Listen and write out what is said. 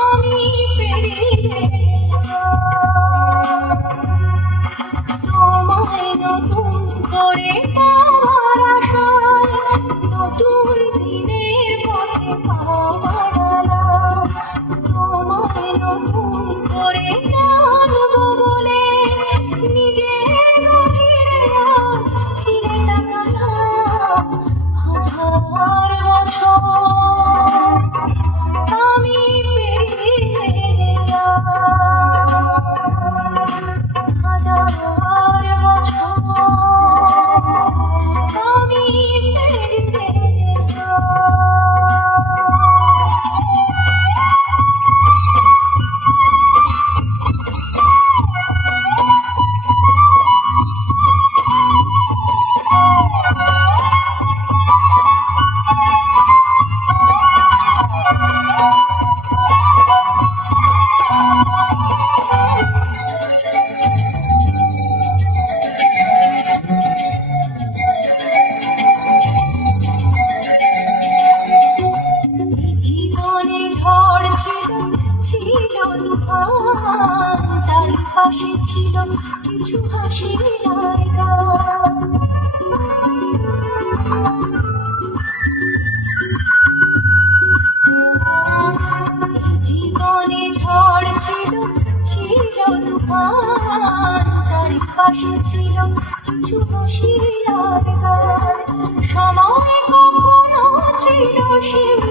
আমি পেরিয়ে তোমায় নতুন করে পাওয়ার আশায়, নতুন দিনের পথে পাওয়ার আলাপ। তোমায় নতুন করে জানবো বলে নিজের গভীরে আজ ফিরে তাকালাম। হাজার বছর আমি পেরিয়ে গেলাম, হাজার বছর আমি পেরিয়ে গেলাম। জীবনে ঝড় ছিল, ছিল তুফান, তার পাশে ছিল কিছু হাসির গান। জীবনে ঝড় ছিল, ছিল তুফান, তার পাশে ছিল কিছু হাসির গান। সময় কখনো ছিল সীমিত,